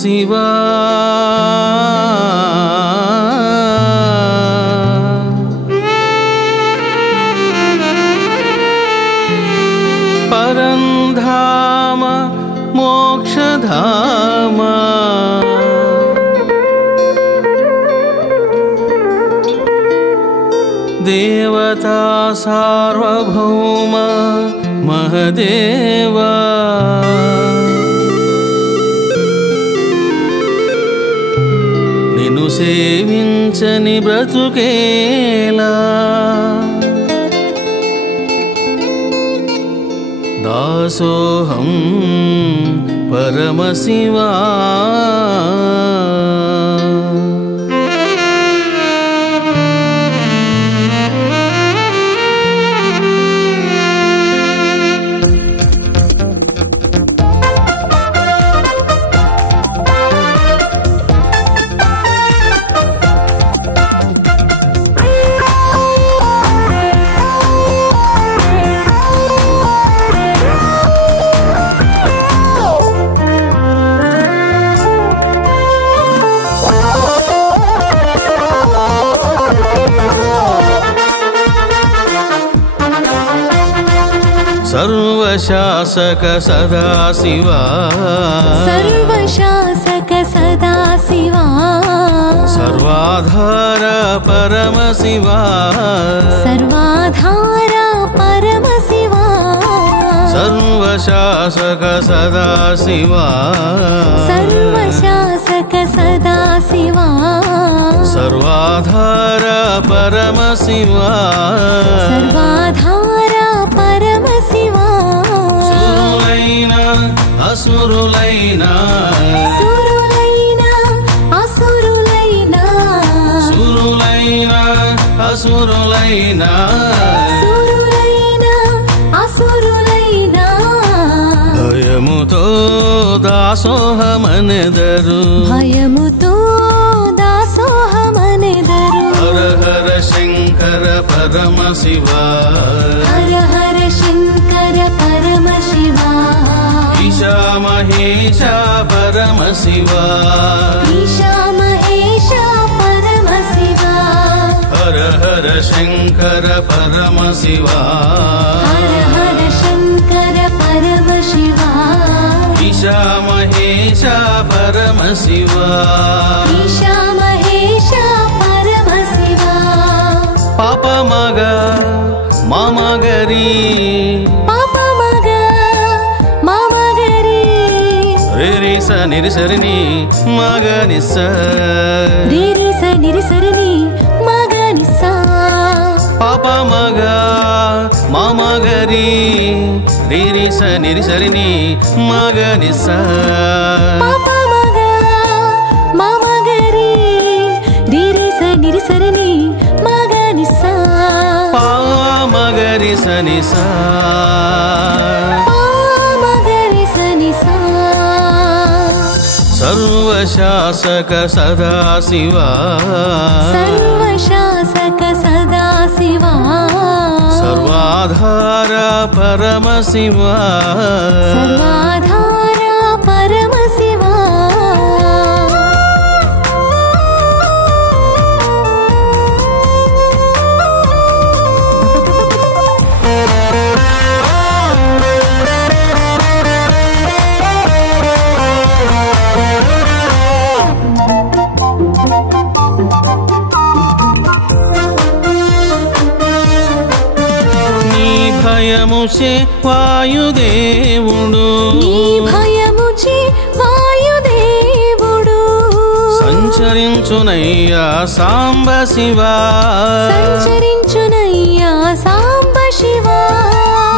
శివా పరంధామ మోక్షధామ దేవతా సార్వభౌమ మహదేవా నిన్ను సేవించని బ్రతుకేలా దాసోహం పరమశివా सर्वशासक सदाशिवा सर्वशासक सदाशिवा सर्वाधार परमशिवा सर्वाधार परमशिवा सर्वशासक सदाशिवा सर्वशासक सदाशिवा सर्वाधार परमशिवा सर्वाधार परमशिवा సురులైనా అసురులైనా సురులైనా అసురులైనా భయముతో దాసోహమనెదరు భయముతో దాసోహమనెదరు హర హర శంకర పరమశివా హర హర శంకర పరమశివా ఈశా మహేశ పరమశివా ఈశా మహేశ పరమశివా హర హర శంకర పరమశివా హర హర శంకర పరమశివా ఈశా మహేశ పరమశివా ఈశా మహేశ పరమశివా పాప మగ మామగరి రిస నిరిసరిని మగనిస రిస నిరిసరిని మగనిస పాప మగ మామగరి రిస నిరిసరిని మగనిస పాప మగ మామగరి రిస నిరిసరిని మగనిస పామగరి సనిస सर्वशासक सदाशिवा सर्वशासक सदाशिवा सर्वाधार परमशिवा सर्वाधार परमशिवा భయముచే వాయుదేవుడు నీ భయముచే వాయుదేవుడు సంచరించునయ్యా సాంబ శివా సంచరించునయ్యా సాంబ శివా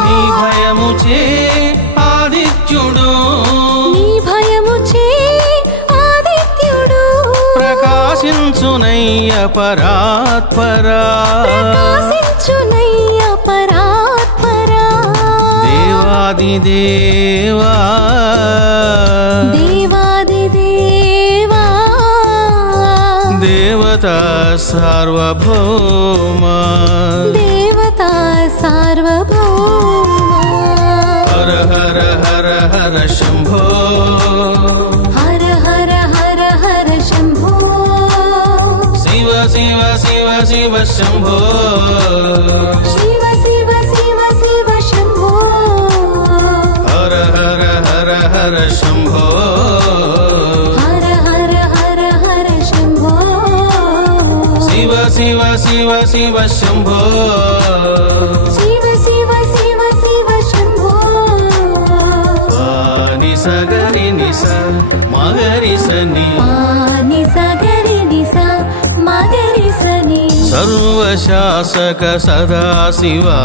నీ భయముచే ఆదిత్యుడు నీ భయముచే ఆదిత్యుడు ప్రకాశించునయ్య పరాత్పరా ప్రకాశించునయ్య పరాత్పరా దేవాదిదేవా దేవాదిదేవా దేవతా సార్వభౌమ దేవతా సార్వభౌమ హర హర హర హర శంభో హర హర శివ శంభో శివ శివ శివ శివ శంభో హర హర హర హర శంభో హర హర హర హర శంభో శివ శివ శివ శివ శంభో శివ శివ శివ శివ శంభో పాని సగరి నిస మగరి సని పాని సగరి నిస మగరి సని సర్వశాసక సదాశివా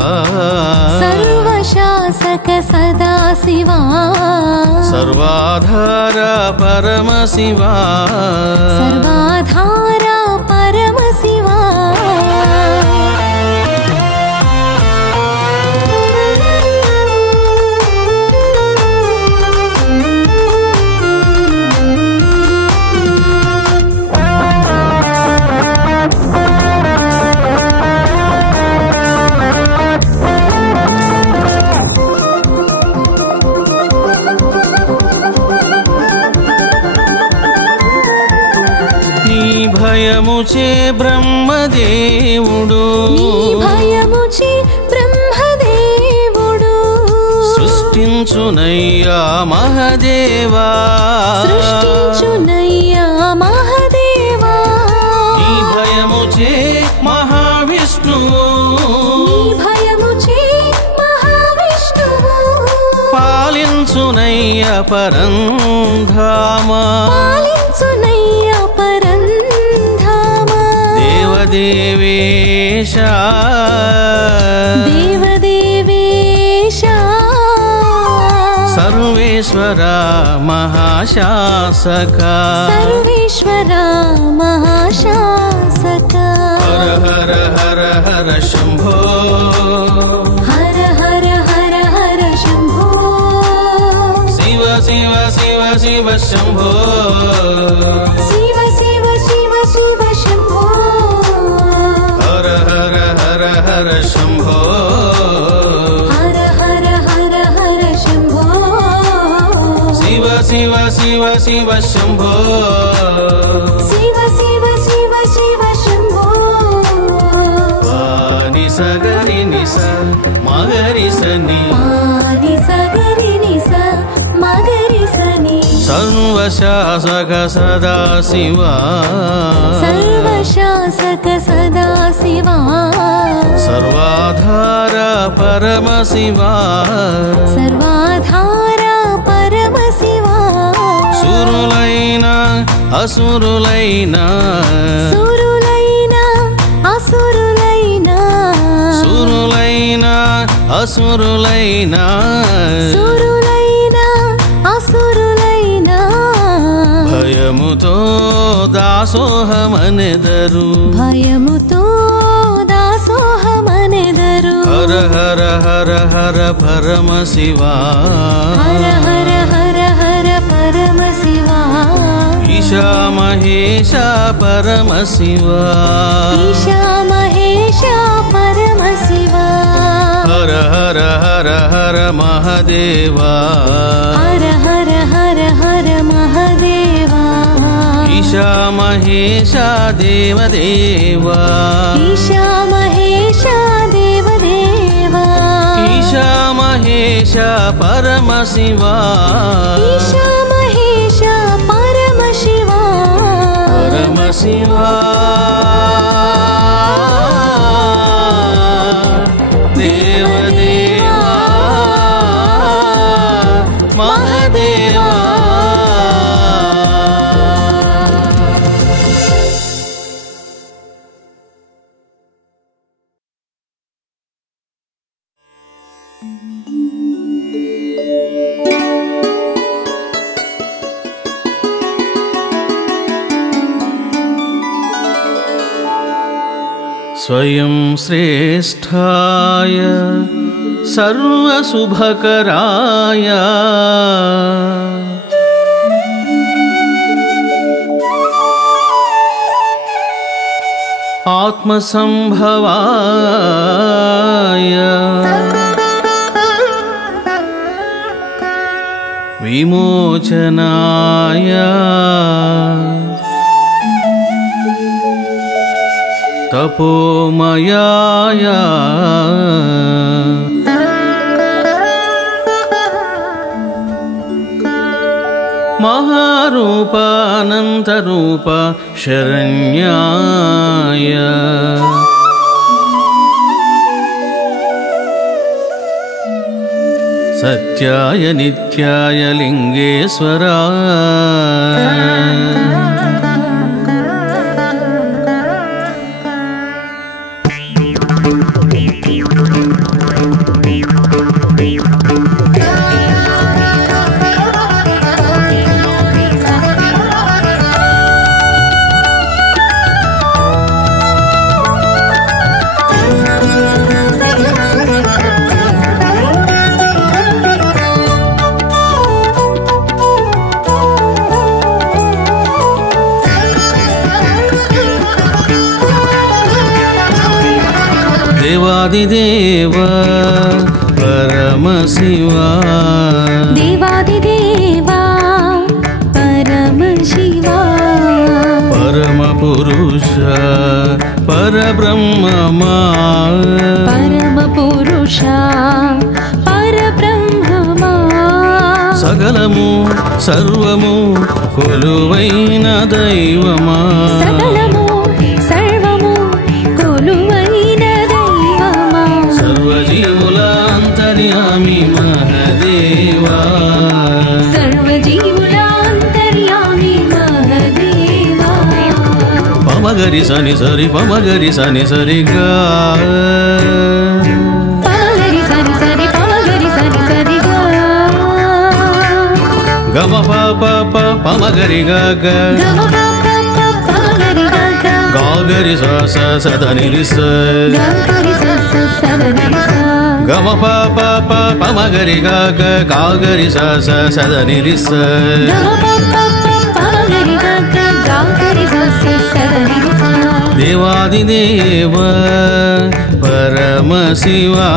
సర్వశాసక సదాశివా సర్వాధార పరమశివా సర్వాధార పరమశివా భయముచే బ్రహ్మదేవుడు నీ భయముచే బ్రహ్మదేవుడు సృష్టించునయ్యా మహదేవా సృష్టించునయ్యా మహదేవా నీ భయముచే మహావిష్ణువు నీ భయముచే మహావిష్ణువు పాలించునయ్య పరంధామా పాలించునయ్యా పరంధామా దేవదేవేశ దేవదేవేశ సర్వేశ్వర మహాశాసక సర్వేశ్వర మహాశాసక హర హర హర హర శంభో హర హర హర హర శంభో శివ శివ శివ శివ శంభో శివ శివ శివ శివ శంభో హర హర హర హర శంభో హర హర హర హర శంభో శివ శివ శివ శివ శంభో శివ శివ శివ శివ శంభో పాని సగరి నిస మగరి సని పాని సగరి నిస మగరి సని సర్వశాసక సదాశివా సర్వశాసక సదాశివా సర్వాధార పరమశివా సర్వాధార పరమశివా సురులైన అసురులైన సురులైన అసురులైన సురులైన అసురులైన సురులైన అసురులైన భయముతో దాసోహమనెదరు భయముతో దాసోహమనెదరు హర హర హర హర పరమశివా హర హర హర హర పరమశివా ఈశా మహేశ పరమశివా ఈశా మహేశ పరమశివా హర హర హర హర మహదేవా హర హర హర హర మహదేవా ఈశా మహేశ దేవదేవా ఈశా మహేశ దేవదేవా ఈశా మహేశ పరమశివా ఈశా మహేశ పరమశివా పరమశివా దేవదేవా మహదేవా स्वयं श्रेष्ठाय सर्वशुभकराय आत्मसंभवाय विमोचनाय తపోమయాయ మహారూప అనంతరూప శరణ్యాయ సత్యాయ నిత్యాయ లింగేశ్వరాయ దేవాదిదేవ పరమశివా దేవాదిదేవా పరమశివా పరమపురుష పరబ్రహ్మమా పరమపురుష పరబ్రహ్మమా సకలము సర్వము కొలువైన దైవమా సకలము సర్వము కొలువైన దైవమా సర్వజీవుల అంతర్యామి మహదేవా సర్వజీవుల అంతర్యామి మహదేవా పమగరి సని సరి పమగరి సని సరిగా పమగరి సరి సరి పమగరి సరి సరిగా గమ పాప పమగరి గగ గమ ప ప పమగరి గగ గాగరి స సదని రిస గగరి స స సదని స గమ పాప పమగరి గగ గాగరి స సదని రిస గమ ప ప పమగరి గగ గగరి స స సదని స దేవాదిదేవ పరమశివా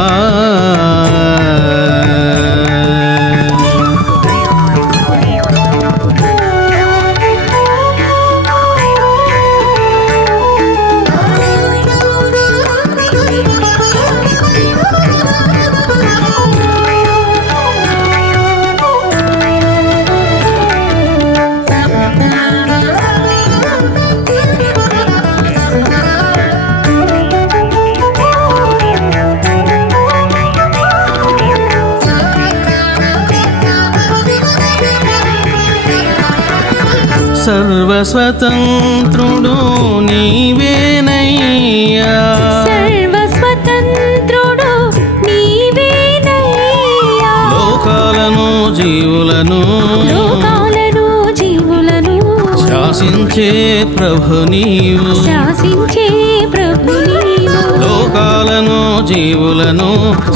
సర్వస్వతంత్రుడు నీవేనయ్యా సర్వస్వతంత్రుడు నీవేనయ్యా లోకాలను జీవులను శాసించే ప్రభు నీవు శాసించే ప్రభు నీవు లోకాలను జీవులను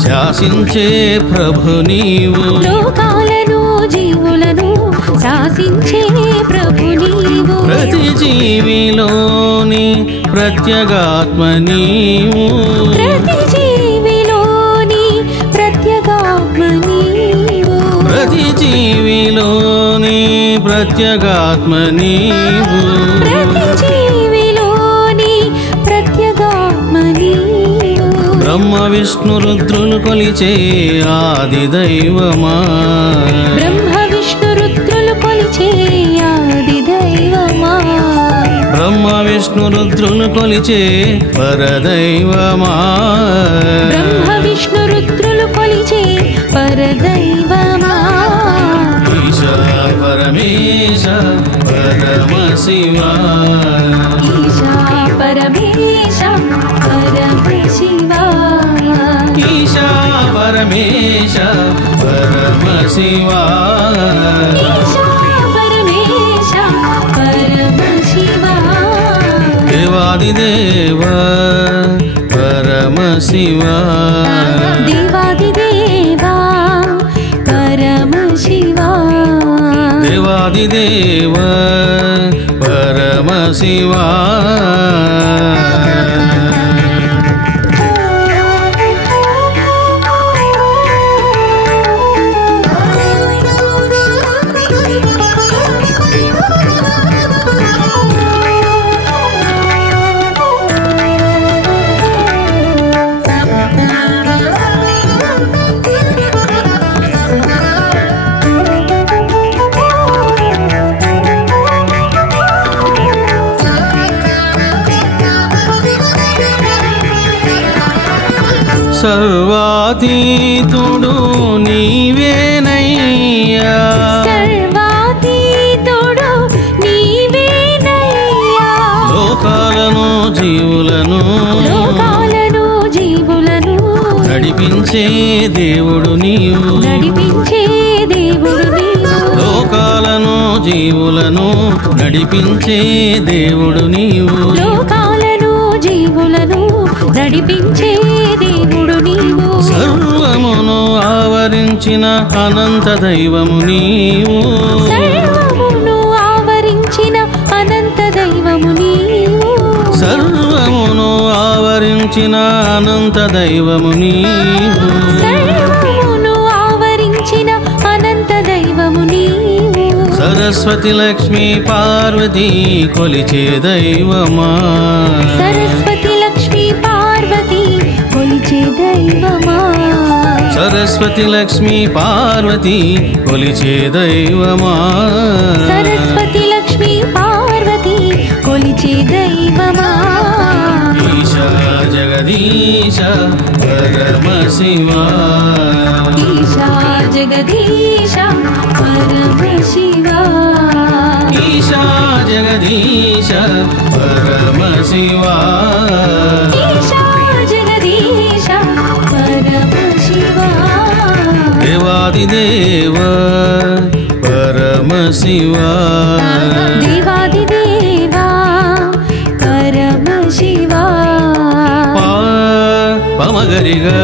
శాసించే ప్రభు నీవు లోకాలను జీవులను శాసించే ప్రభు నీవు ప్రతి జీవిలోని ప్రత్యేగాత్మ నీవు ప్రతి జీవిలోని ప్రత్యేగాత్మ నీవు ప్రతి జీవిలోని ప్రత్యేగాత్మ నీవు ప్రతి జీవిలోని ప్రత్యేగాత్మ నీవు బ్రహ్మ విష్ణు రుద్రులు కొలిచే ఆది దైవమా బ్రహ్మ విష్ణు రుద్రులు కొలిచే ఆది దైవమా బ్రహ్మ విష్ణు రుద్రులు కొలిచే పరదైవమా బ్రహ్మ విష్ణు రుద్రులు కొలిచే పరదైవమా ఈశ పరమేశ పరమశివా ఈశా పరమేశ పరమశివా ఈశ పరమేశ పరమశివా ఈశా పరమేశ పరమశివా దేవాదిదేవ పరమశివా దేవాదిదేవా పరమశివా దేవాదిదేవ పరమశివా సర్వాతీతుడు నీవేనయ్యా సర్వాతీతుడు నీవేనయ్యా లోకాలను జీవులను నడిపించే దేవుడు నీవు నడిపించే దేవుడు నీవు లోకాలను జీవులను నడిపించే దేవుడు నీవు లోకాలను జీవులను నడిపించే దేవుడు నీవు సర్వమును ఆవరించిన అనంత దైవము నీవు సర్వమును ఆవరించిన అనంత దైవము నీవు సర్వమును ఆవరించిన అనంత దైవము నీవు సర్వమును ఆవరించిన అనంత దైవము నీవు సరస్వతి లక్ష్మీ పార్వతీ కొలిచే దైవమా సరస్వతి లక్ష్మీ పార్వతి కొలిచే దైవమా సరస్వతి లక్ష్మీ పార్వతీ కొలిచే దైవమా సరస్వతి లక్ష్మీ పార్వతి కొలిచే దైవమా ఈశా జగదీశ పరమ శివా ఈశా జగదీశ పరమ శివా ఈశా జగదీశ పరమ శివా ఈశా జగదీశ పరమ శివా దేవాదిదేవ పరమ శివా దేవాదిదేవా పరమ శివా పమగరిగా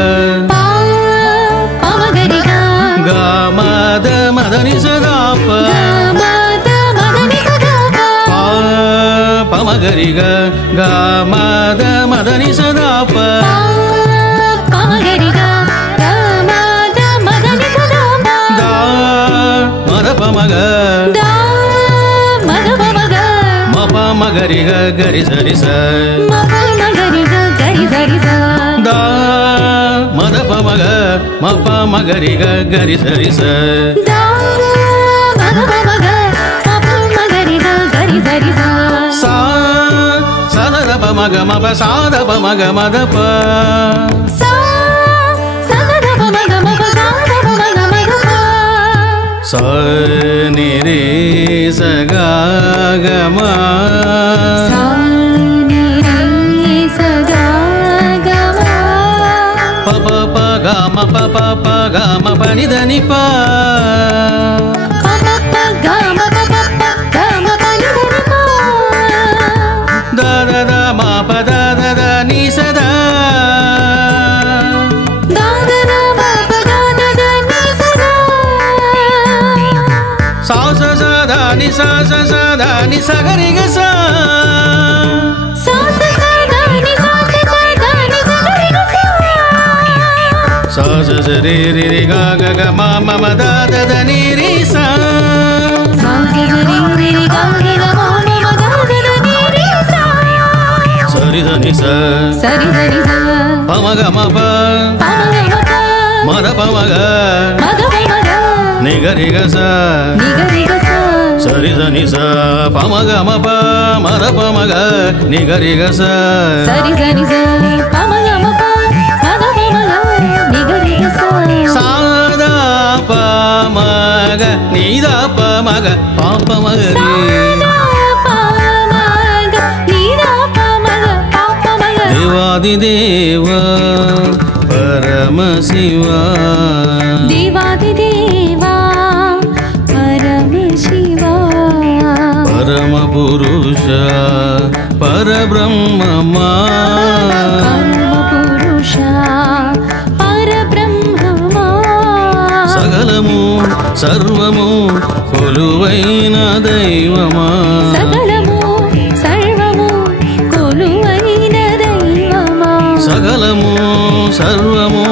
పమగరిగా గామద మదని సదాప గామద మదని సదాప పమగరిగా గామద మదని సదాప పమగరిగా గామద మదని సదాప దా మద పమగ దా మద పమగ మప మగరిగా గరి సరి స మగరిగా గరి సరి స దా మద పమగ మప మగరిగా గరి సరి స దా మద పమగ మప మగరిగా గరి సరి స సా సద పమగ మప సాద పమగ మద ప సా సద పమగ మప సాద పమగ మద ప స ని రే స గా గ మ సా ని రే స గా గ మ ప ప ప గ మ ప ప ప గ మ ప ని ద ని ప ప ప ప గ మ ప ప ప గ మ ప ని ద ని ప ద ద ద మ ప ద ద ద ని స ద ద ద ద మ ప ద ద ద ని స ద సా స స ద ని స స స ద ని స గ రి గ స సా స స ద ని సా స స ద ని స గ రి గ స స స స రి రి రి గ గ గ మ మ మ ద ద ద ని రి స సా స స రి రి రి గ రి గ మ మ మ ద ద ద ని రి స స రి ద ని స సరి సరి స ప మ గ మ ప ప మ గ మ ప మ ద ప మ గ మ గ మ మ గ ని గ రి గ స ని గ రి గ స స రి ద ని స ప మ గ మ ప మ ద ప మ గ ని గ రి గ స సరి సరి స ప మ గ మ ప మ ద ప మ గ ని గ రి గ స సా ద ప మ గ ని ద ప మ గ ప ప మ గ సా రి ద ప మ గ ని ద ప మ గ ప ప మ గ దేవాదిదేవ పరమ శివా దేవాదిదేవా పరమ శివా పరమ పురుష పరబ్రహ్మమా పరమ పురుష పరబ్రహ్మమా సకలము సర్వము కొలువైన దైవమా సకలము సర్వము కొలువైన దైవమా సకలము సర్వము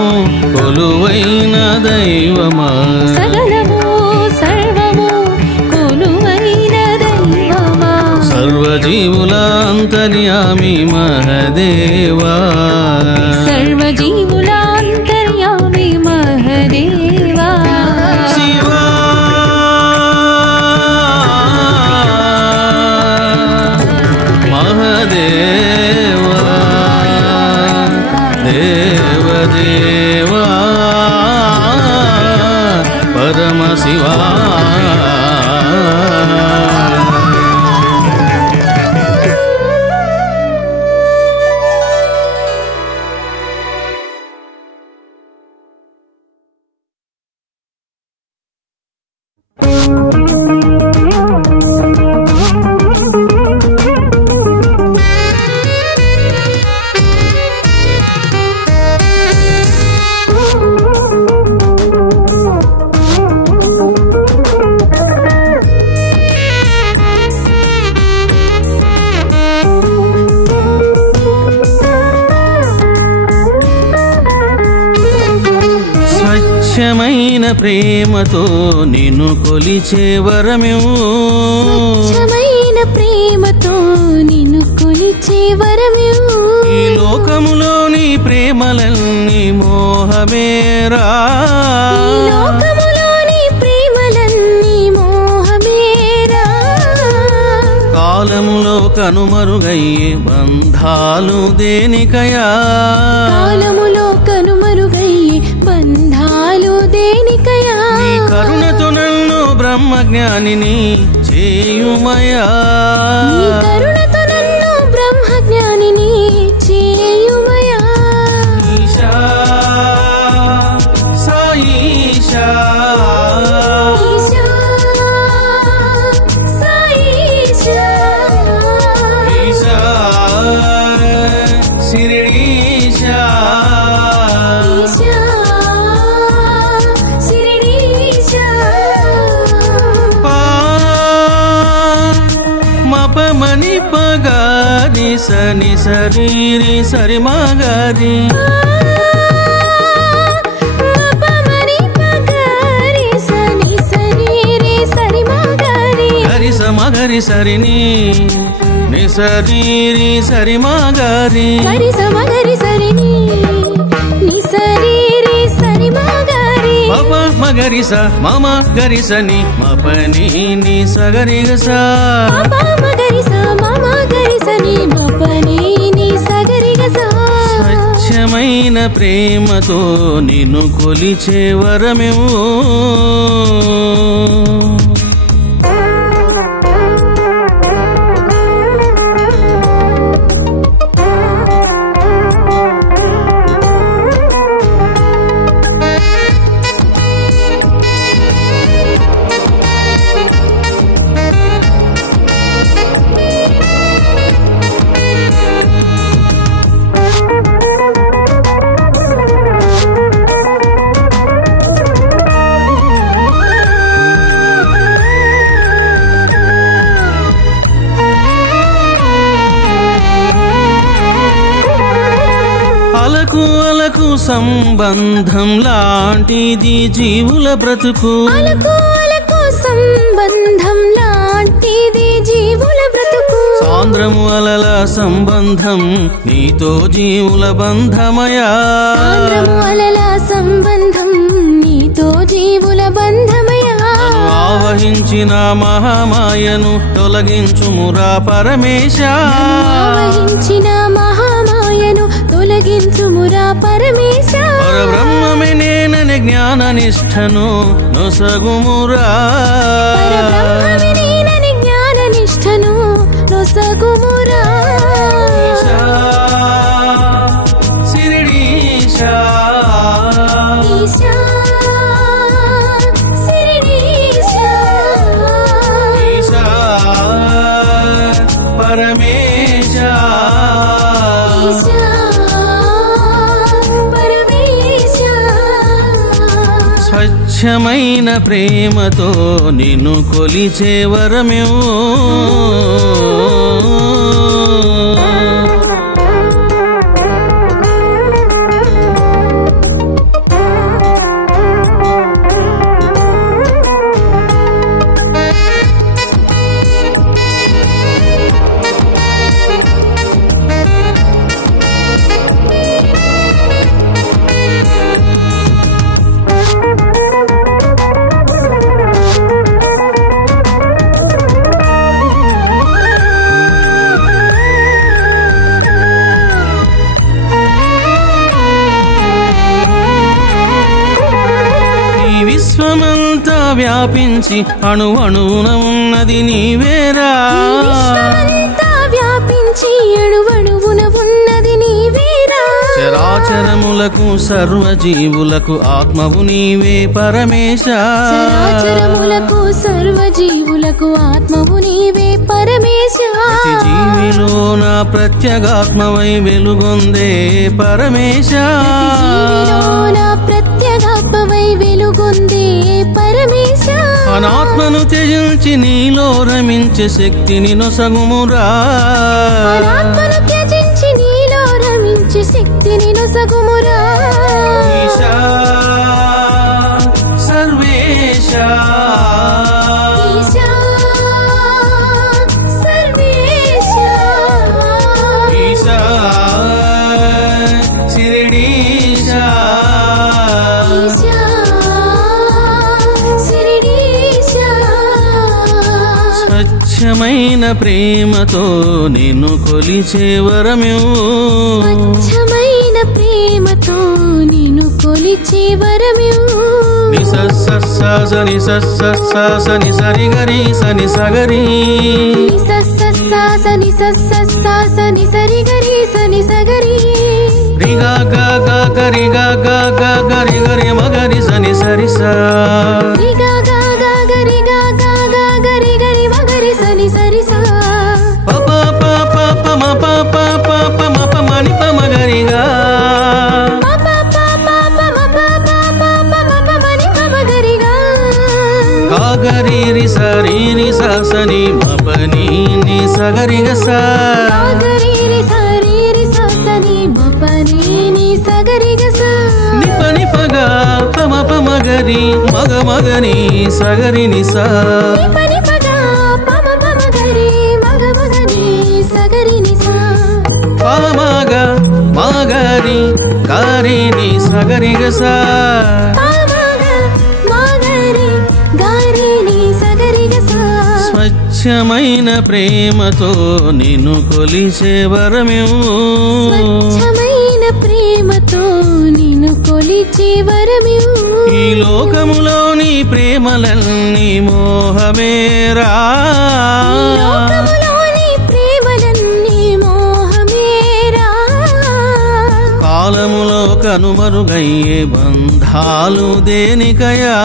కొలువైన దైవమా సకలము సర్వము కొలువైన దైవమా సర్వజీవుల అంతర్యామి మహదేవా సర్వజీవుల అంతర్యామి మహదేవా శివా మహదేవా దేవదేవా ప్రేమతో నిన్ను కొలిచే వరమివ్వు స్వచ్ఛమైన ప్రేమతో నిన్ను కొలిచే వరమివ్వు ఈ లోకములోని ప్రేమలన్నీ మోహమేరా ఈ లోకములోని ప్రేమలన్నీ మోహమేరా కాలములో కనుమరుగయ్యే బంధాలు దేనికయా కాలములో కనుమరుగయ్యే బంధాలు దేనికయా నీ కరుణతో నన్ను బ్రహ్మజ్ఞానిని చేయుమయా నీ కరుణతో నన్ను బ్రహ్మజ్ఞానిని చేయుమయా ఈశా సాయిషా ఈశా సాయిషా ఈశా శిరిడీశా ఈశా శిరిడీశా మపమని పగారి సని సరీరి సరి మగారి మపమని పగారి సని సరీరి సరి మగారి హరి సమగరి సరిని నిసరీరి సరి మగారి గరి సమగరి సరిని ని సరీరి సరి మగారి మప మగరి స మమ గరి సని మపని ని సగరి గ మప మగరి స మమ గరి సని మపని ని సగరి గ స స్వచ్ఛమైన ప్రేమతో నిన్ను కొలిచే వరమివ్వు అలకు అలకు సంబంధం లాంటిది జీవుల బ్రతుకు అలకు అలకు సంబంధం లాంటిది జీవుల బ్రతుకు సాంద్రము అలల సంబంధం నీతో జీవుల బంధమయా సాంద్రము అలల సంబంధం నీతో జీవుల బంధమయా నన్ను ఆవహించిన మహామాయను తొలగించుమురా పరమేశ ఆవహించిన మహామాయను తొలగించుమురా పరమేశ పరబ్రహ్మమే నేనని జ్ఞాన నిష్ఠను నొసగుమురా పరబ్రహ్మమే నేనని జ్ఞాన నిష్ఠను నొసగుమురా ఈశా శిరిడీశా ఈశా శిరిడీశా ఈశా పరమేశ ఈశా పరమేశ స్వచ్ఛమైన ప్రేమతో నిన్ను కొలిచే వరమివ్వు విశ్వమంతా వ్యాపించి అణువణువున ఉన్నది నీవేరా విశ్వమంతా వ్యాపించి అణువణువున ఉన్నది నీవేరా చరాచరములకు సర్వజీవులకు ఆత్మవు నీవే పరమేశ చరాచరములకు సర్వజీవులకు ఆత్మవు నీవే పరమేశ ప్రతి జీవిలోన ప్రత్యేగాత్మవై వెలుగొందే పరమేశ జీవిలోన ప్రత్యేగాత్మవై వెలుగొందే పరమేశ అనాత్మను త్యజించి నీలో రమించే శక్తిని నొసగుమురా అనాత్మను త్యజించి నీలో రమించే శక్తిని నొసగుమురా ఈశా ఈశా సర్వేశ ఈశా శిరిడీశ ఈశా శిరిడీశ స్వచ్ఛమైన ప్రేమతో నిన్ను కొలిచే వరమివ్వు స్వచ్ఛమైన ప్రేమతో నిన్ను కొలిచే వరమివ్వు ని స స ని స స ని సరి గరి సని సగరి ని స స ని సరి గరి సని సగరి రి గా గా గా గరి గా గా గా గరి గరి మగరి సని సరి స రి గా గా గా గరి గా గా గా గరి గరి మగరి సని సరి స ప ప ప ప ప మ ప ప ప ప మ ప మ ని ప మ గరి గా ప ప ప ప ప మ ప ప ప ప మ ప మ ని ప మ గరి గా గా గరి రి స స ని మ ప ని ని స గరి గ స గా గరి రి స ని మ ప ని ని స గరి గ స ని ప గ ప మ గరి మగ మగ ని స గరి ని స ని ప గ ప మ గరి మగ మగ ని స గరి ని స ప మ గ మ గరి గరి ని స గరి గ స ప మ గ మ గరి గరి ని స గరి గ స స్వచ్ఛమైన ప్రేమతో నిన్ను కొలిచే వరమివ్వు స్వచ్ఛమైన ప్రేమతో నిన్ను కొలిచే వరమివ్వు ఈ లోకములోని ప్రేమలన్నీ మోహమేరా ఈ లోకములోని ప్రేమలన్నీ మోహమేరా కాలములో కనుమరుగయ్యే బంధాలు దేనికయా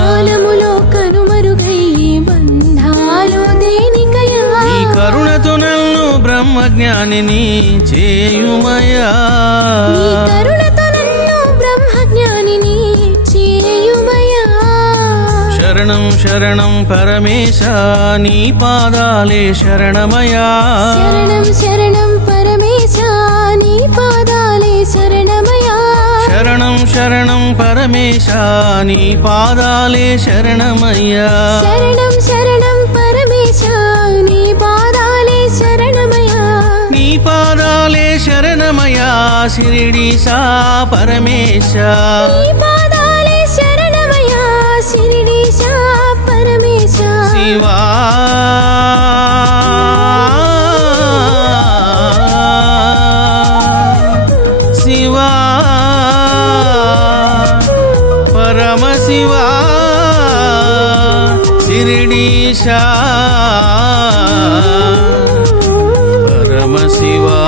కాలములో కనుమరుగయ్యే బంధాలు దేనికయా ఈ కరుణతో నన్ను బ్రహ్మజ్ఞానిని చేయుమయా నీ కరుణతో నన్ను బ్రహ్మజ్ఞానిని చేయుమయా శరణం శరణం పరమేశ నీ పాదాలే శరణమయా శరణం శరణం పరమేశ నీ పాదాలే శరణమయా శరణం శరణం పరమేశ నీ పాదాలే శరణమయ్యా శరణం శరణం పరమేశ నీ పాదాలే శరణమయా నీ పాదాలే శరణమయ్యా శిరిడీశా పరమేశ నీ పాదాలే శరణమయా శిరిడీశ పరమేశ శివా శివా పరమ శివా శిరిడీశా పరమ శివా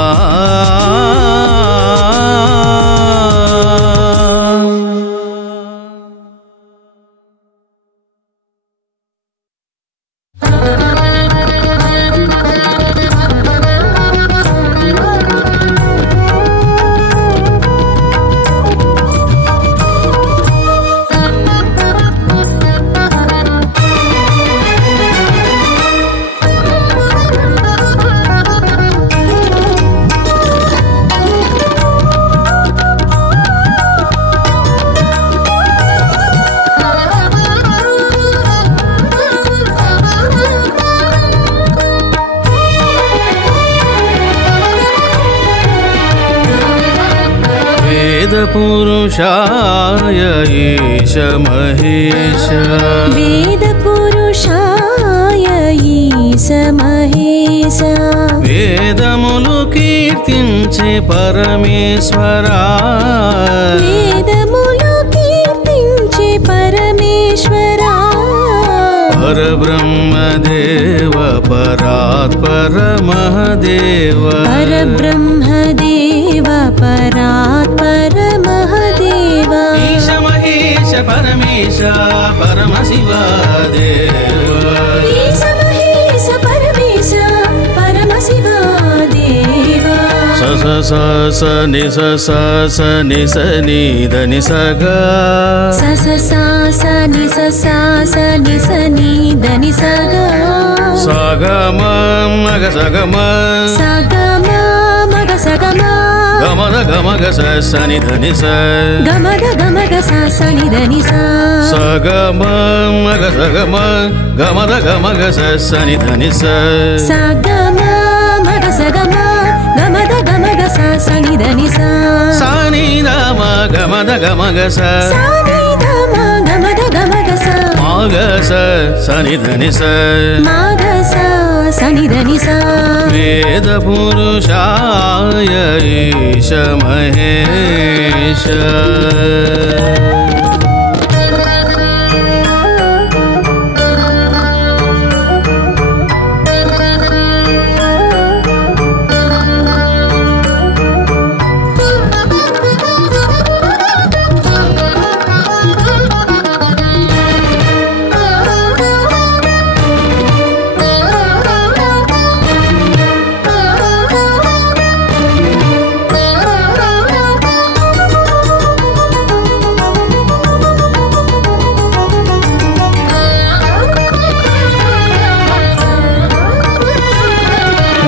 పురుషాయ ఈశ మహేశ వేద పురుషాయ ఈశ మహేశ వేదములు కీర్తించే పరమేశ్వరా వేదములు కీర్తించే పరమేశ్వరా పరబ్రహ్మదేవ పరాత్పర మహదేవ పరబ్రహ్మదేవ పరాత్పర మహదేవ ఈశ మహేశ పరమేశ పరమశివ దేవ ఈశ మహేశ పరమేశ పరమశివ దేవ స స స స ని స స స ని స ని ద ని స గ స స స స ని స స స ని స ని ద ని స గ స గ మ గ స గ మ స గ మ మ గ స గ మ గ మ ద గ మ గ స స ని ధ ని స గ మ ద గ మ గ సా సని దని సా సగమ మగ సగమ గమద గమగ సని ధని స సగమ మగ సగమ గమద గమగ సా సని దని సా సాని దమ గమద గమగ స సాని దమ గమద గమగ సా మాగ స సని ధని స మాగ సా సని దని సా వేద పురుషాయ ఈశ మహేశ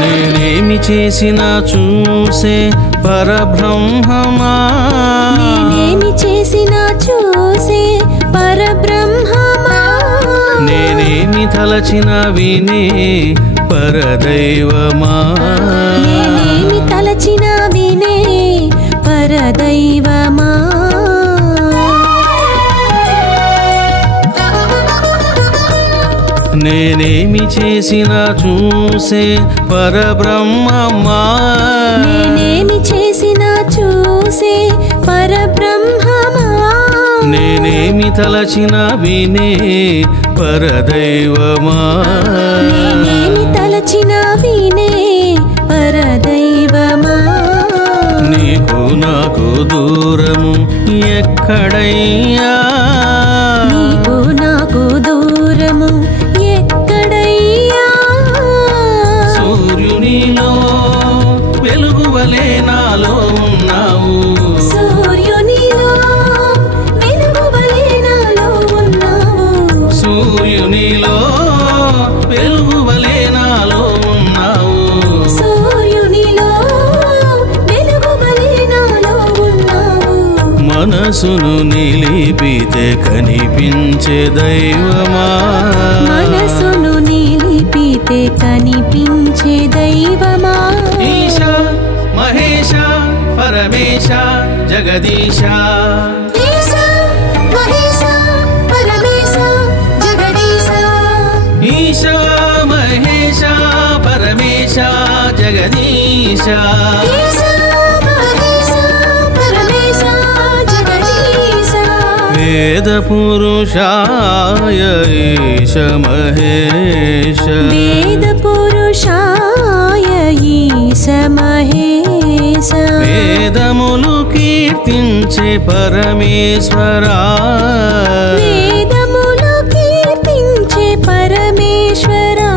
నేనేమి చేసినా చూసే పరబ్రహ్మమా నేనేమి చేసినా చూసే పరబ్రహ్మమా నేనేమి తలచినా వినే పరదైవమా నేనేమి తలచినా వినే పరదైవమా నేనేమి చేసినా చూసే పరబ్రహ్మమా నేనేమి చేసినా చూసే పరబ్రహ్మమా నేనేమి తలచినా వినే పరదైవమా నేనేమి తలచినా వినే పరదైవమా నీకు నాకు దూరము ఎక్కడయ్యా నీకు నాకు దూరము ఎక్కడయ్యా సూర్యునిలో వెలుగువలే నాలో ఉన్నావు సూర్యునిలో వెలుగువలే నాలో ఉన్నావు సూర్యునిలో వెలుగువలే నాలో ఉన్నావు సూర్యునిలో వెలుగువలే నాలో ఉన్నావు మనసును నిలిపితే కనిపించే దైవమా మనసును నిలిపితే కనిపించే దైవమా ఈశ మహేశ పరమేశ జగదీశ ఈశ మహేశ పరమేశ జగదీశ ఈశ మహేశ పరమేశ జగదీశ ఈశ మహేశ పరమేశ జగదీశ వేద పురుషాయ ఈశ మహేశ వేద పురుషాయ ఈశ మహేశ వేదములు కీర్తించే పరమేశ్వరా వేదములు కీర్తించే పరమేశ్వరా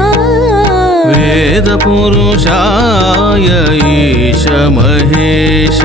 వేద పురుషాయ ఈశ మహేశ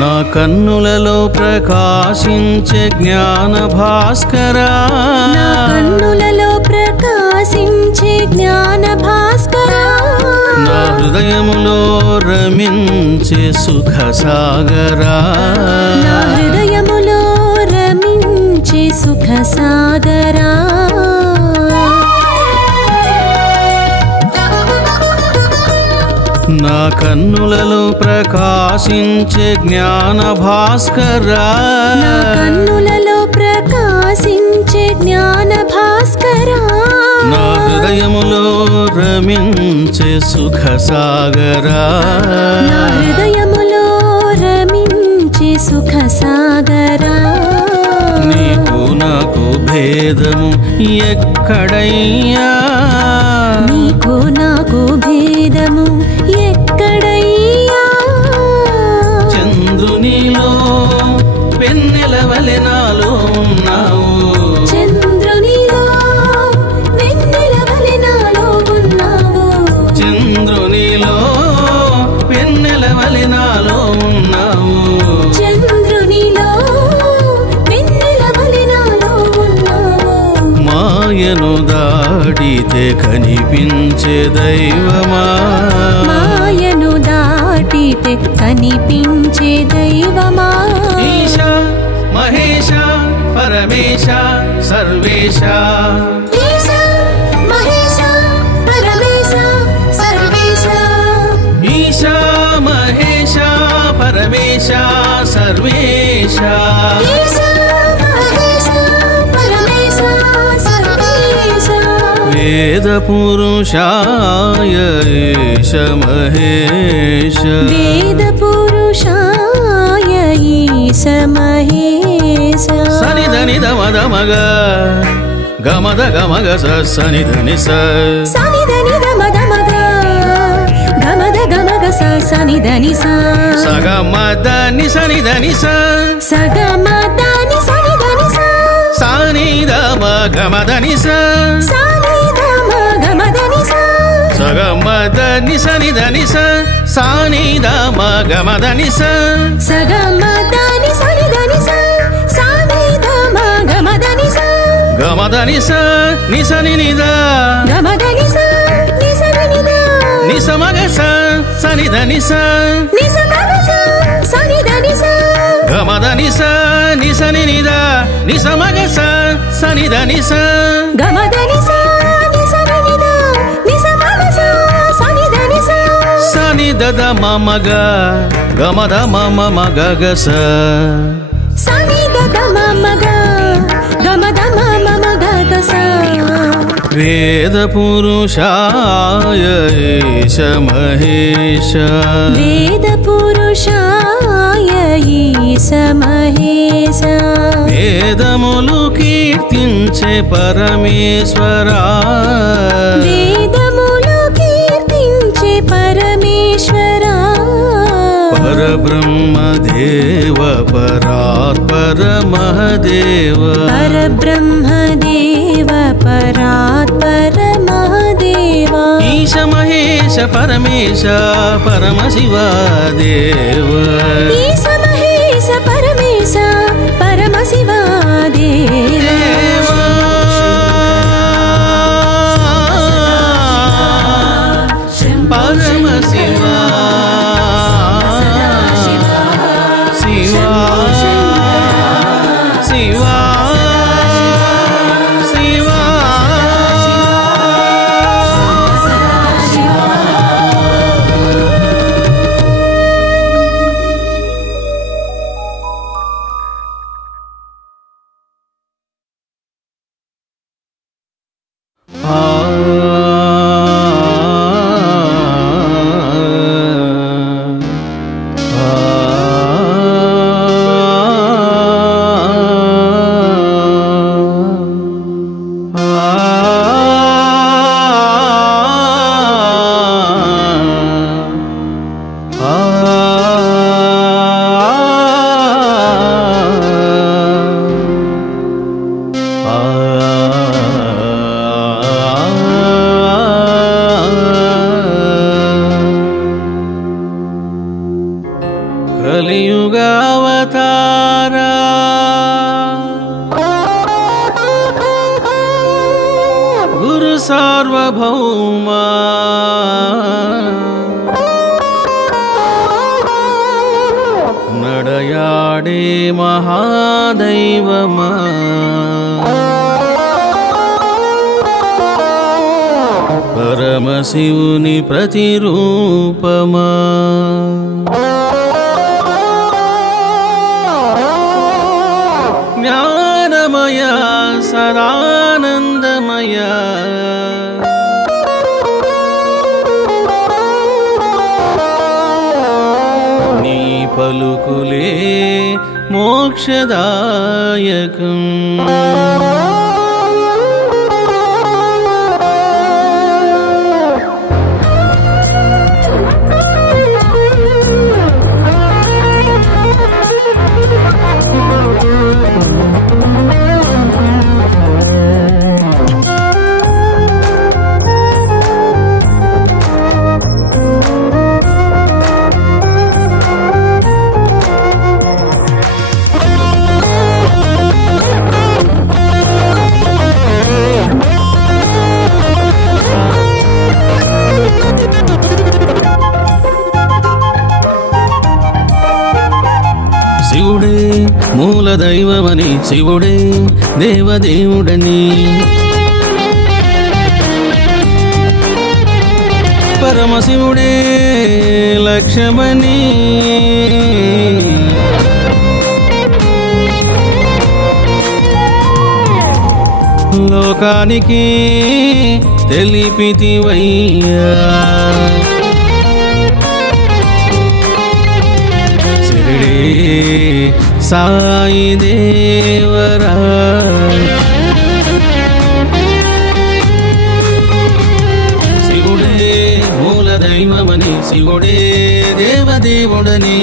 నా కన్నులలో ప్రకాశించే జ్ఞాన భాస్కరా నా కన్నులలో ప్రకాశించే జ్ఞాన భాస్కరా నా హృదయములో రమించే సుఖ సాగరా నా హృదయములో రమించే సుఖ సాగరా నా కన్నులలో ప్రకాశించే జ్ఞాన భాస్కరా నా కన్నులలో ప్రకాశించే జ్ఞాన భాస్కరా నా హృదయములో రమించే సుఖ సాగరా నా హృదయములో రమించే సుఖ సాగరా నీకు నాకు భేదము ఎక్కడయ్యా నీకు నాకు భేదము ఎక్కడయ్యా చంద్రునిలో వెన్నెల వలె నాలో ఉన్నావు దాటితే కనిపించే దైవమా మాయను దాటితే కనిపించే దైవమా ఈశ మహేశ పరమేశ సర్వేశ ఈశ మహేశ పరమేశ సర్వేశ ఈశ మహేశ పరమేశ సర్వేశ ఈశ మహేశ పరమేశ సర్వేశ వేద పురుషాయ ఈశ మహేశ వేద పురుషాయ ఈశ మహేశ సనిధని దమద మగ గమద గమగ సనిధని సనిధని దమద మగ గమద గమగ సనిధని సగమదని సనిధని సగమదని సనిధని సానిధమ గమదని సానిధమ గమదని సగమదని సనిధని సానిధమ గమదని సగమదని సనిధని సానిధమ గమదని గమదని నిసని నిద గమదని నిసని నిద నిసమగ సనిధని నిసమగ సనిధని గమదని నిసని నిద నిసమగ సనిధని గమదని నిసని నిద నిసమగ సనిధని సని దద మమగ గమద మమ మగ గస సని దద మమగ గమద మమ మగ గస వేద పురుషాయ ఈశ మహేశ వేద పురుషాయ ఈశ మహేశ వేదములు కీర్తించే పరమేశ్వరా వేదములు కీర్తించే పరమేశ్వరా పరబ్రహ్మ దేవ పరాత్పర మహదేవ పరబ్రహ్మ దేవ పరాత్పర మహదేవ ఈశ మహేశ పరమేశ పరమశివ దేవ ఈశ మహేశ పరమేశ పరమశివ దేవ పరమశివ కలియుగావతారా గురు సార్వభౌమా నడయాడే మహాదైవమా పరమశివుని ప్రతిరూపమా జ్ఞానమయ సదానందమయ నీ పలుకులే మోక్షదాయకం దైవమని శివుడే దేవదేవుడని పరమశివుడే లక్ష్యమని లోకానికి తెలిపితివయ్యా శిరిడి సాయి దేవరా శివుడే మూల దైవమని శివుడే దేవదేవుడని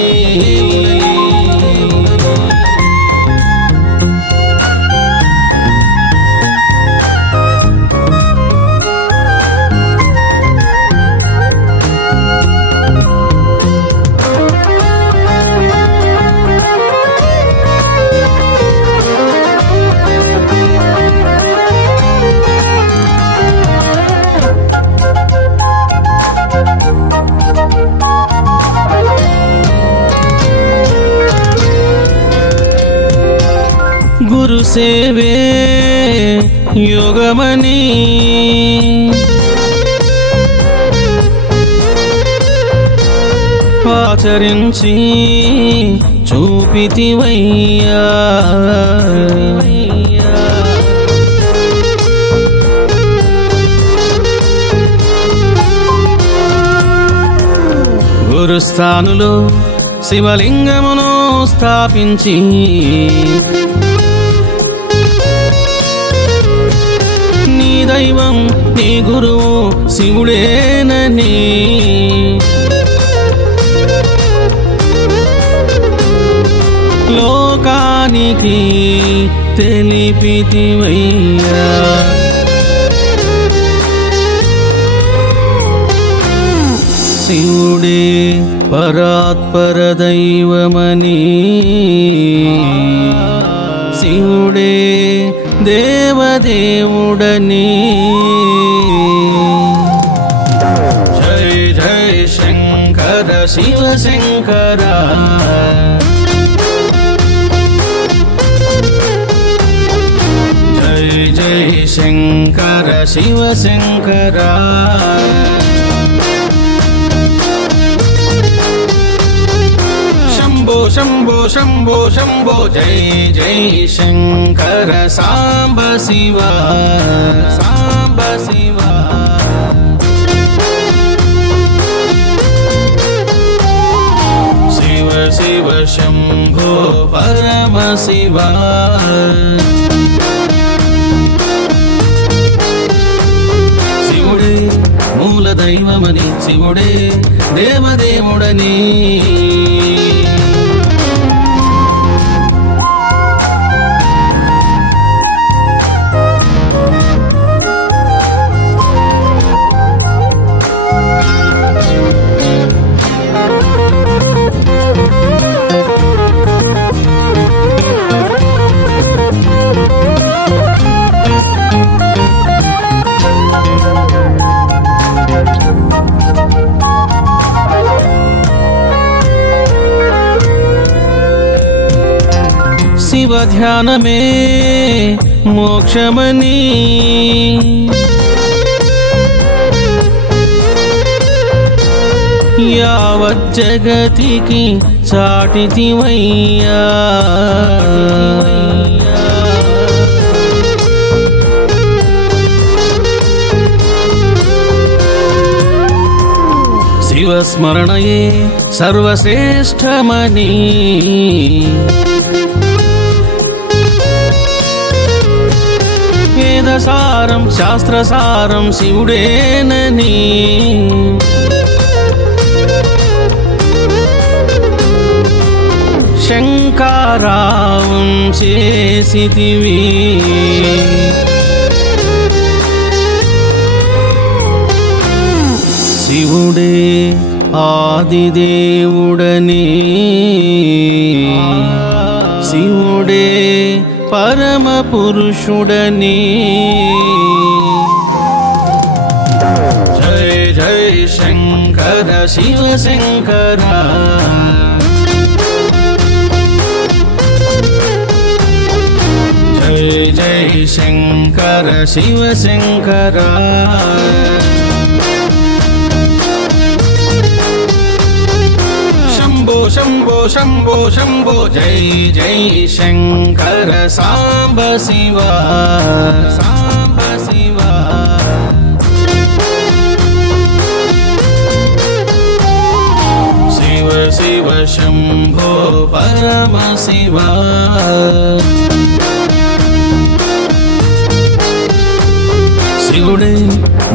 గురు సేవే యోగమని ఆచరించి చూపితివయ్యా గురుస్థానులో శివలింగమును స్థాపించి నీ దైవం నీ గురువు శివుడేనని లోకానికి తెలిపితివయ్యా శివుడే పరాత్పర దైవమని శివుడే దేవదేవుడని జై జై శంకర శివ శంకర జై జై శంకర శివ శంకర శంభో శంభో శంభో జై జై శంకర సాంబ శివ సాంబ శివ శివ శివ శంభో పరమ శివ శివుడే మూల దైవమని శివుడే దేవదేవుడని శివ ధ్యానమే మోక్షమని యావత్ జగతికి చాటితివయ్యా శివస్మరణయే సర్వశ్రేష్టమని వేదసారం శాస్త్రసారం శివుడేనని శంకరావం చేసితివి శివుడే ఆదిదేవుడని శివుడే పరమ పురుషుడని జై జై శంకర శివ శంకర जय जय शंकर शिव शंकर शंभो शंभो शंभो शंभो जय जय शंकर सांब शिवा सांब शिवा शिव शिव शंभो परम शिवा శివుడే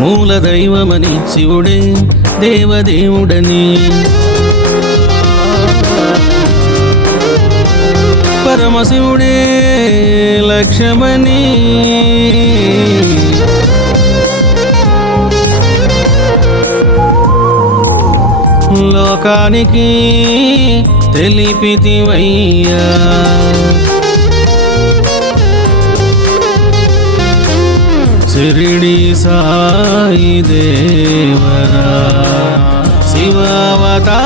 మూల దైవమని శివుడే దేవదేవుడని పరమశివుడే లక్ష్యమని లోకానికి తెలిపితివయ్యా शिरडी साई देवरा शिवावतारा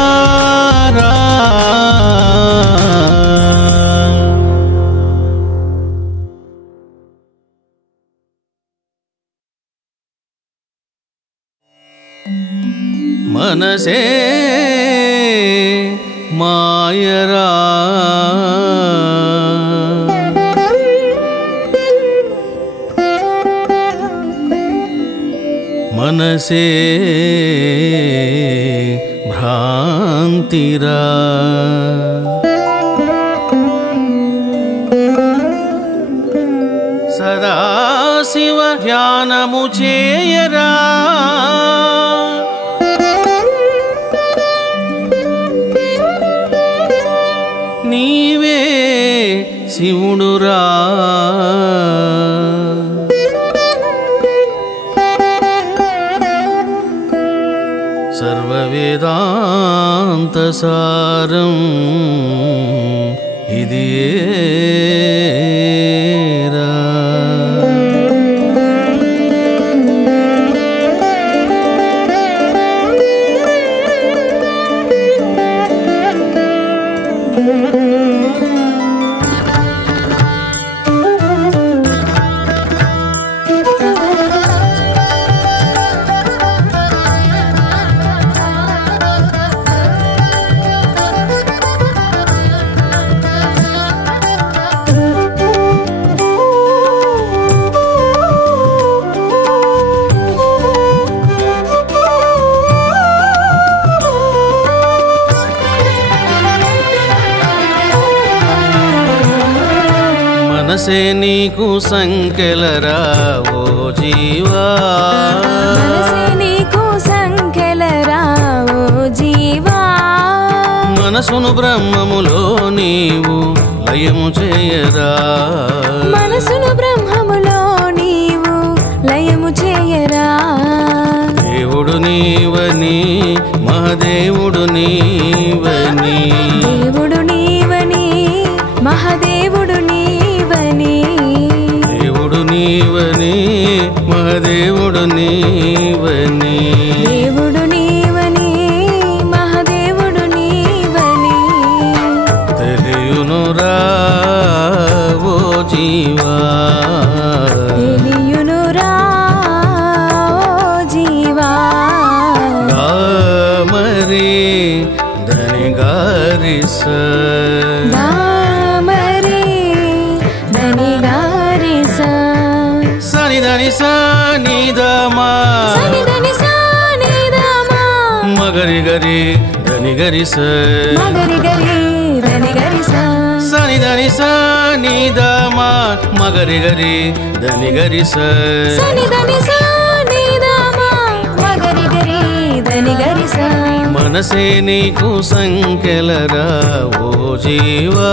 मनसे मायरा मनसे भ्रांतिरा सदा शिव ध्यानमु चेयरा नीवे शिवुडुरा सर्ववेदान्तसारं इदियेरा మనసే నీకు సంకెలరా ఓ జీవా మనసే నీకు సంకెలరా ఓ జీవా మనసును బ్రహ్మములో నీవు లయము చేయరా మనసును బ్రహ్మములో నీవు లయము చేయరా దేవుడు నీవని మహాదేవుడు నీవని దేవుడు నీవని మహాదేవుడు నీవని దేవుడు నీవని మహాదేవుడు నీవని దేవుడు నీవని మహాదేవుడు నీవని తెలియునురా ఓ జీవా తెలియునురా ఓ జీవా గామరి ధని గారిస దామరి ధని గారిస సని ధని సని దమా సని ధని సని దమా మగరి గరి ధని గరిస మగరి గరి ధని గరిస సని ధని సని దమా మగరి గరి ధని గరిస సని ధని సని దమా మగరి గరి ధని గరిస మనసే నీకు సంకెలరా ఓ జీవా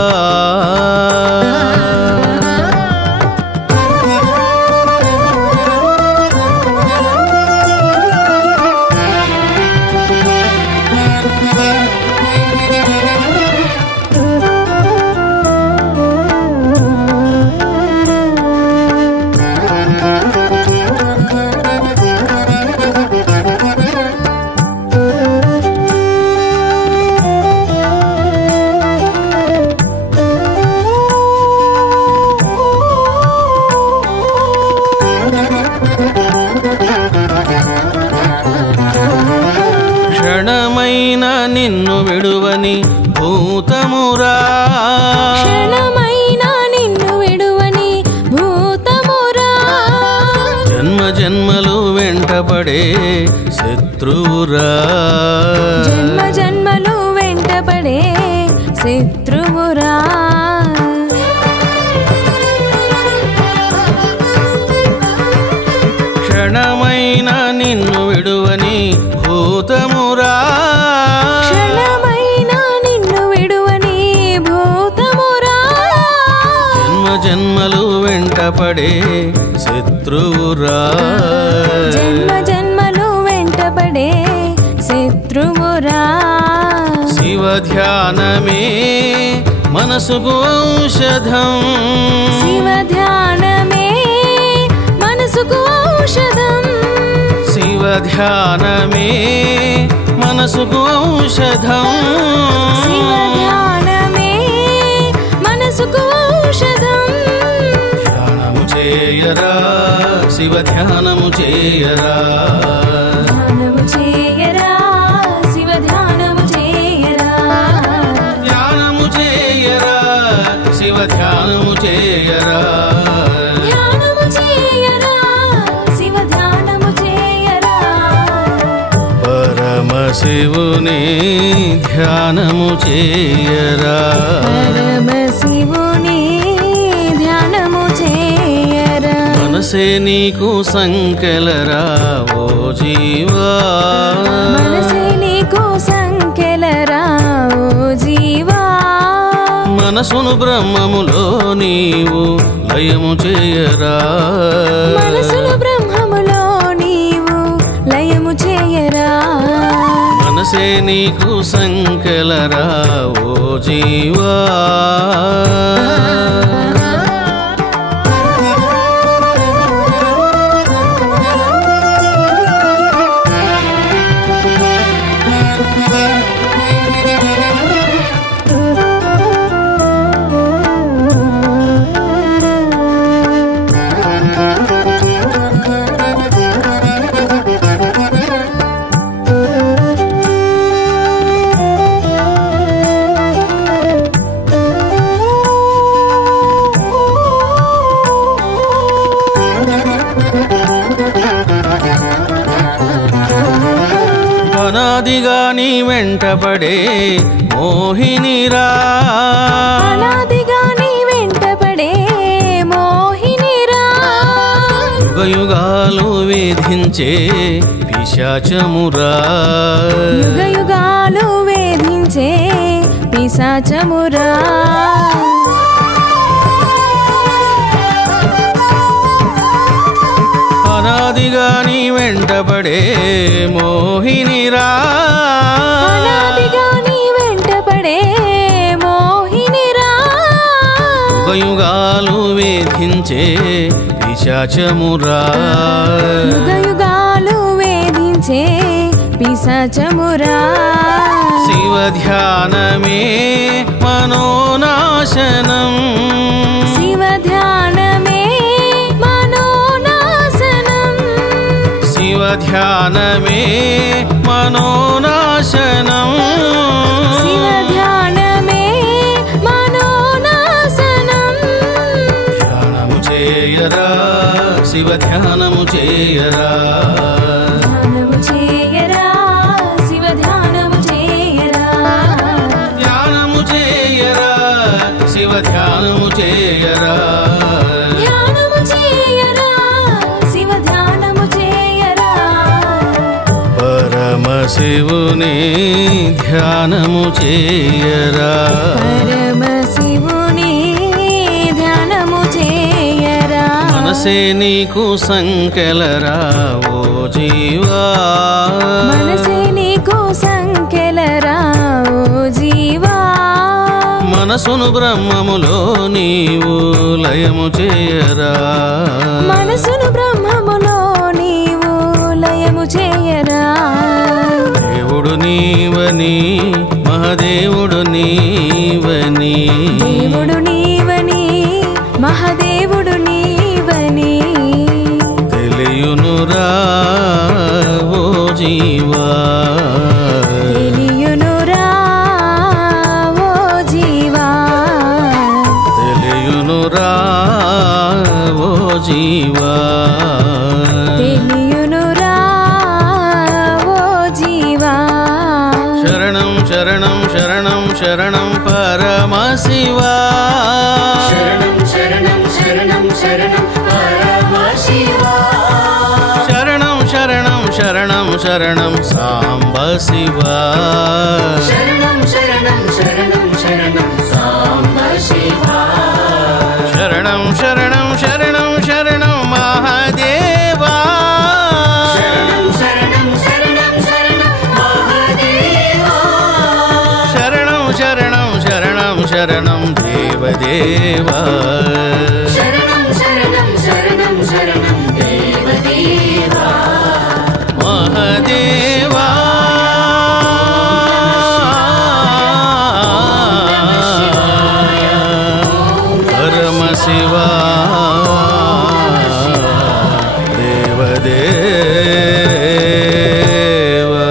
నిన్ను విడువని భూతమురా క్షణమైనా నిన్ను విడువని భూతమురా జన్మ జన్మలు వెంటపడే శత్రువురా జన్మ జన్మలు వెంటపడే శత్రువురా క్షణమైన నిన్ను విడువని భూతమురా క్షణమైనా నిన్ను విడువని భూతమురా జన్మ జన్మలు వెంటపడే శత్రువురా జన్మ జన్మలు వెంటపడే శత్రువురా శివ ధ్యానమే మనసుకు ఔషధం శివ ధ్యానమే మనసుకు ఔషధం శివ ధ్యానమే మనసుకు ఔషధం శివ ధ్యానమే మనసుకు ఔషధం ధ్యానము చేయరా శివ ధ్యానము చేయరా ధ్యానము చేయరా శివ ధ్యానము చేయరా ధ్యానము చేయరా శివ ధ్యానము చేయరా ధ్యానము చేయరా శివ ధ్యానము చేయరా పరమశివుని ధ్యానము చేయరా పరమశివుని ధ్యానము చేయరా మనసే నీకు సంకెలరా ఓ జీవా మనసే నీకు సంకెలరా ఓ జీవా మనసును బ్రహ్మములో నీవు లయము చేయరా మనసును బ్రహ్మములో నీవు లయము చేయరా మనసే నీకు సంకెలరా ఓ జీవా అనాదిగా నీ వెంటపడే మోహినిరా అనాదిగా నీ వెంటపడే మోహినిరా యుగయుగాలు వేధించే పిశాచమురా యుగయుగాలు వేధించే పిశాచమురా అనాదిగా నీ వెంటపడే మోహినిరా అనాదిగా నీ వెంటపడే మోహినిరా యుగయుగాలు వేధించే పిశాచమురా యుగయుగాలు వేధించే పిశాచమురా శివ ధ్యానమే మనోనాశనం శివ ధ్యానమే మనోనాశనం శివ ధ్యానమే మనోనాశనం శివ ధ్యానమే మనోనాశనం ధ్యానము చేయరా శివ ధ్యానము చేయరా ధ్యానము చేయరా శివ ధ్యానము చేయరా ధ్యానము చేయరా శివ ధ్యానము చేయరా ధ్యానము చేయరా శివ ధ్యానము చేయరా పరమశివుని ధ్యానము చేయరా పరమశివుని ధ్యానము చేయరా మనసే నీకు సంకెలరా ఓ జీవా మనసే నీకు సంకెలరా ఓ జీవా మనసును బ్రహ్మములో నీవు లయము చేయరా మనసును బ్రహ్మములో నీవు లయము చేయరా దేవుడు నీవని మహాదేవుడు నీవని దేవుడు నీవని మహాదేవుడు నీవని తెలియునురా ఓ జీవా తెలియునురా శరణం శరణం శరణం శరణం పరమశివా శరణం శరణం శరణం శరణం పరమశివా శరణం శరణం శరణం శరణం సాంబ శివా శరణం శరణం శరణం శరణం సాంబ శివా శరణం శరణం శరణం శరణం మహాదేవా శరణం శరణం శరణం శరణం మహాదేవా శరణం శరణం శరణం శరణం దేవదేవా శరణం శరణం శరణం శరణం దేవదేవా మహాదేవా పరమశివా దేవదేవా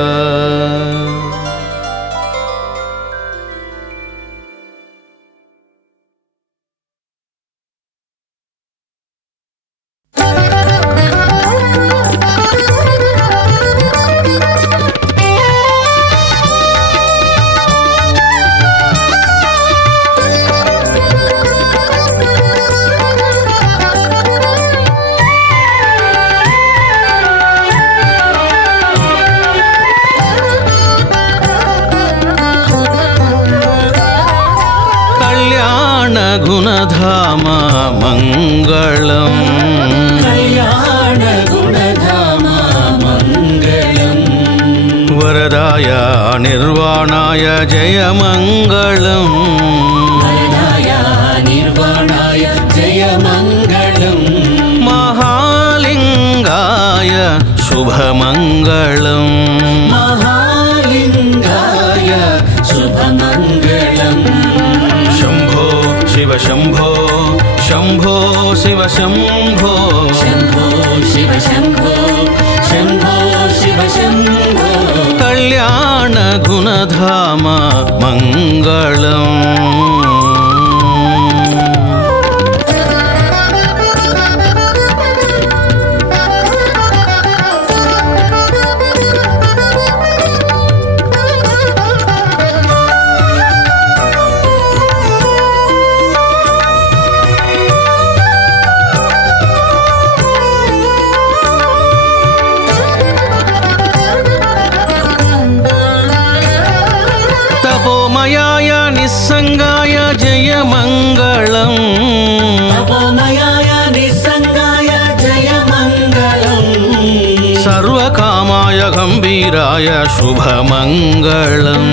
గుణధామ మంగళం కళ్యాణ గుణధామ మంగళం వరదాయ నిర్వాణాయ జయ మంగళం వరదాయ నిర్వాణాయ జయ మంగళం మహాలింగాయ శుభమంగళం మహాలింగాయ శుభమంగళం శంభో శివ శంభో శంభో శివ శంభో శంభో శివ శంభో శంభో శివ శంభో కళ్యాణ గుణధామ మంగళం తపోమయాయ నిస్సంగాయ జయ మంగళం తపోమయాయ నిస్సంగాయ జయ మంగళం సర్వకామాయ గంభీరాయ శుభమంగళం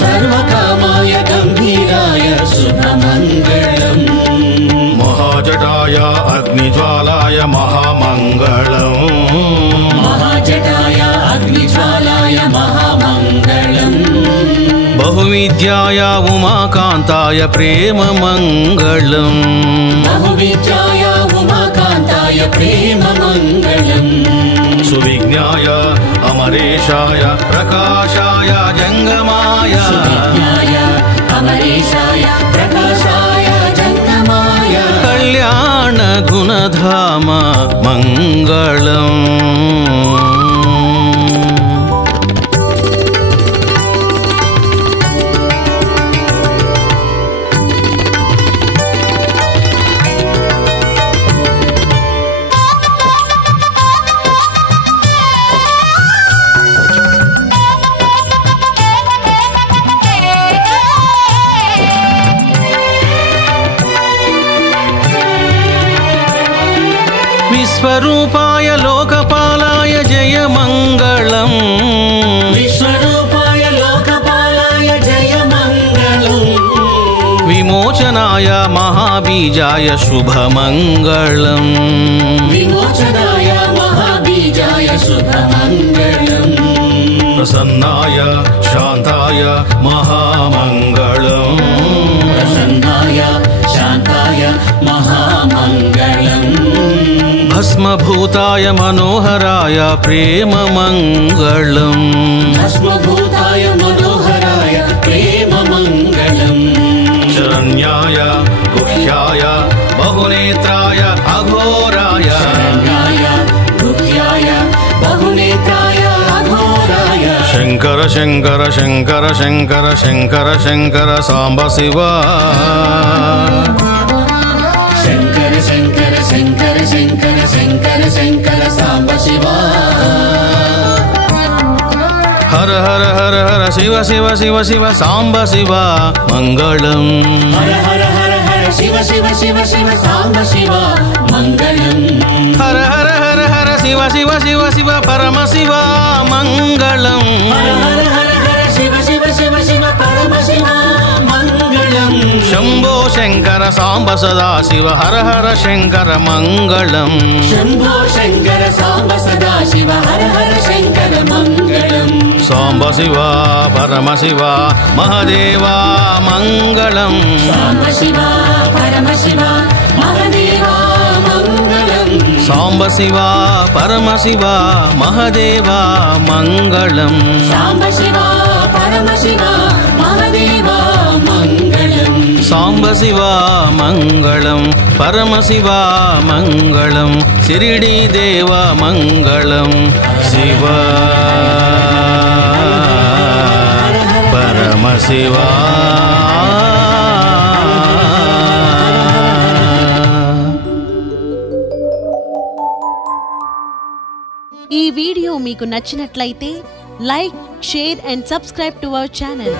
సర్వకామాయ గంభీరాయ శుభమంగళం మహాజటాయ అగ్నిజ్వాలాయ మహామంగళం మహాజటాయ అగ్నిజ్వాలాయ మహామంగళం బహువిద్యాయ ఉమాకాంతాయ ప్రేమ మంగళం బహువిద్యాయ ఉమాకాంతాయ ప్రేమ మంగళం సువిజ్ఞాయ అమరేశాయ ప్రకాశాయ జంగమాయ సువిజ్ఞాయ అమరేశాయ ప్రకాశాయ జంగమాయ కళ్యాణ గుణధామ మంగళం విశ్వరూపాయ లోకపాలాయ జయ మంగళం విశ్వరూపాయ లోకపాలాయ జయ మంగళం విమోచనాయ మహాబీజాయ శుభమంగళం విమోచనాయ మహాబీజాయ శుభమంగళం ప్రసన్నాయ శాంతాయ మహామంగళం ప్రసన్నాయ శాంతాయ మహామంగళం భస్మభూతాయ మనోహరాయ ప్రేమ మంగళం భస్మభూతాయ మనోహరాయ ప్రేమ మంగళం శరణ్యాయ గుహ్యాయ బహునేత్రాయ అఘోరాయ శరణ్యాయ గుహ్యాయ బహునేత్రాయ అఘోరాయ శంకర శంకర శంకర శంకర శంకర శంకర సాంబ శివ శంకర శంకర శంకర శంకర శంకర శంకర సాంబ శివ హర హర హర హర శివ శివ శివ శివ సాంబ శివ మంగళం హర హర హర హర శివ శివ శివ శివ సాంబ శివ మంగళం హర హర హర హర శివ శివ శివ శివ పరమ శివ మంగళం హర హర హర హర శివ శివ శివ శివ పరమ శివ మంగళం శంభో శంకర సాంబ సదా శివ హర హర శంకర మంగళం శంభో శంకర సాంబ సదా శివ హర హర శంకర మంగళం సాంబ శివ పరమ శివ మహదేవా మంగళం సాంబ శివ పరమ శివ మహదేవా మంగళం సాంబ శివ పరమ శివ మహదేవా మంగళం సాంబ శివ పరమ శివ మహదేవా మంగళం సాంబ శివ మంగళం పరమ శివ మంగళం శిరిడి దేవ మంగళం శివ పరమ శివ ఈ వీడియో మీకు నచ్చినట్లయితే like, share and subscribe to our channel.